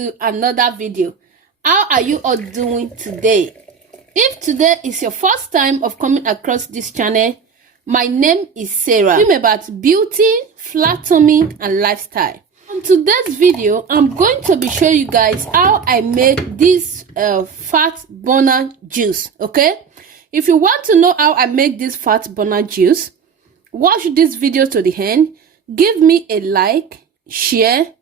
to another video. How are you all doing today? If today is your first time of coming across this channel, my name is Sarah. I'm about beauty, flat tummy and lifestyle. On today's video, I'm going to be showing you guys how I made this fat burner juice. Okay, if you want to know how I make this fat burner juice, watch this video to the end. Give me a like, share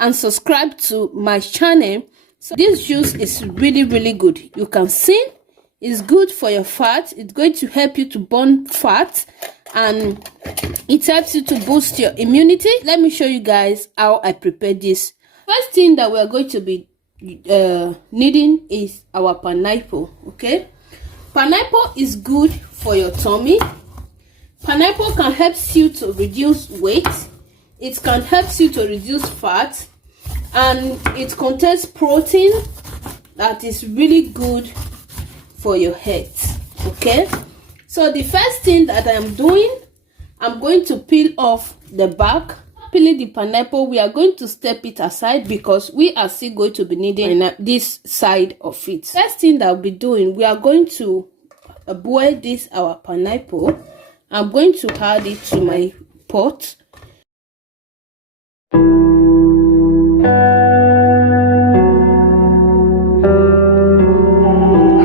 and subscribe to my channel. So this juice is really good. You can see it's good for your fat. It's going to help you to burn fat and it helps you to boost your immunity. Let me show you guys how I prepare this. First thing that we are going to be needing is our pineapple. Okay, pineapple is good for your tummy. Pineapple can help you to reduce weight. It can help you to reduce fat, and it contains protein that is really good for your health. Okay, so the first thing that I'm doing, I'm going to peel off the back. Peeling the pineapple, we are going to step it aside because we are still going to be needing this side of it. First thing that I'll be doing, we are going to boil this our pineapple. I'm going to add it to my pot. I'm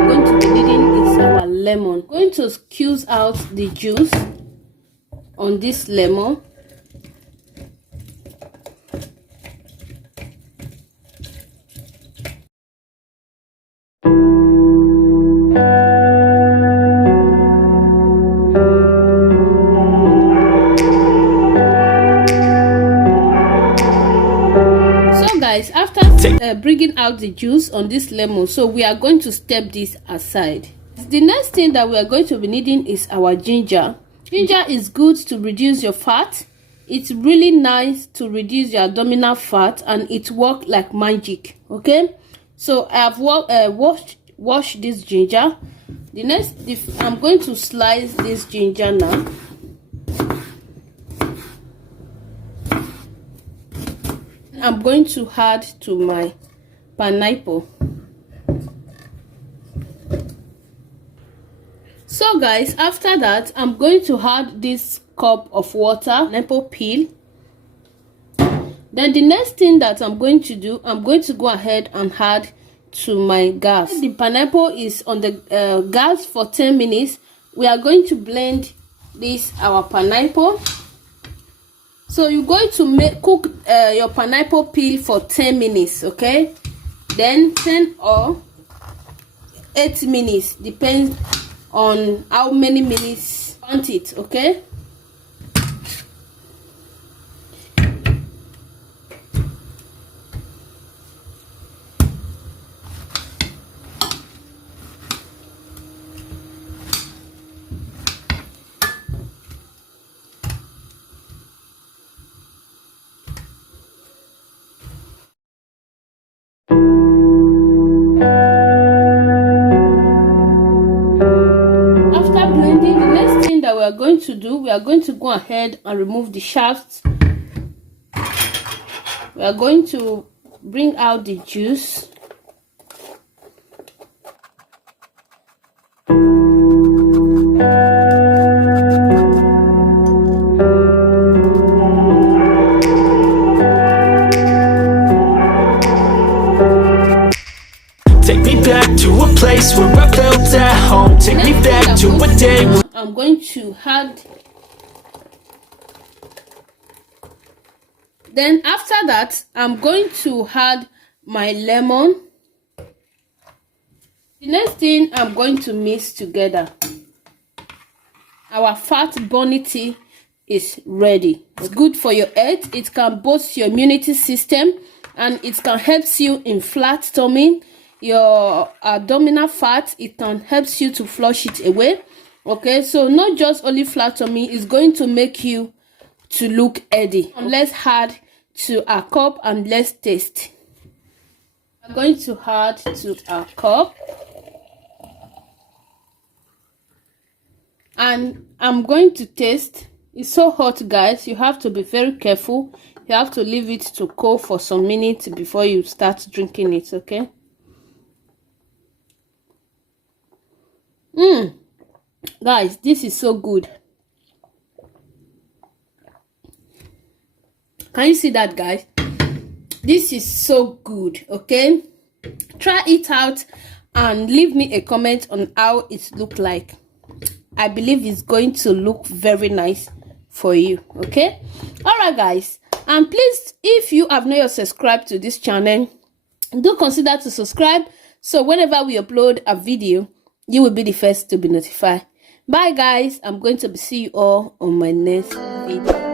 going to be needing is our lemon. I'm going to squeeze out the juice on this lemon. After bringing out the juice on this lemon, so we are going to step this aside. The next thing that we are going to be needing is our ginger. Ginger is good to reduce your fat. It's really nice to reduce your abdominal fat, and it works like magic. Okay, so I have washed this ginger. The next, I'm going to slice this ginger now. I'm going to add to my pineapple. So guys, after that, I'm going to add this cup of water, pineapple peel. Then the next thing that I'm going to do, I'm going to go ahead and add to my gas. The pineapple is on the gas for 10 minutes. We are going to blend this our pineapple. So you're going to cook your pineapple peel for 10 minutes, okay? Then 10 or 8 minutes, depends on how many minutes you want it, okay? That we are going to do, we are going to go ahead and remove the shaft. We are going to bring out the juice. Take me back to a place where I felt at home. Take me back to a day when I'm going to add. Then after that, I'm going to add my lemon. The next thing I'm going to mix together. Our fat burning tea is ready. It's good for your health. It can boost your immunity system, and it can help you in flat tummy, your abdominal fat. It can help you to flush it away. Okay, so not just only flat tummy, is going to make you to look healthy. Let's add to our cup and let's taste. I'm going to add to our cup, and I'm going to taste It's so hot, guys. You have to be very careful. You have to leave it to cool for some minutes before you start drinking it, okay? Guys, this is so good. Can you see that, guys? This is so good, okay? Try it out and leave me a comment on how it look like. I believe it's going to look very nice for you, okay? All right, guys, and please, if you have not yet subscribed to this channel, do consider to subscribe, so whenever we upload a video, you will be the first to be notified. Bye, guys. I'm going to see you all on my next video.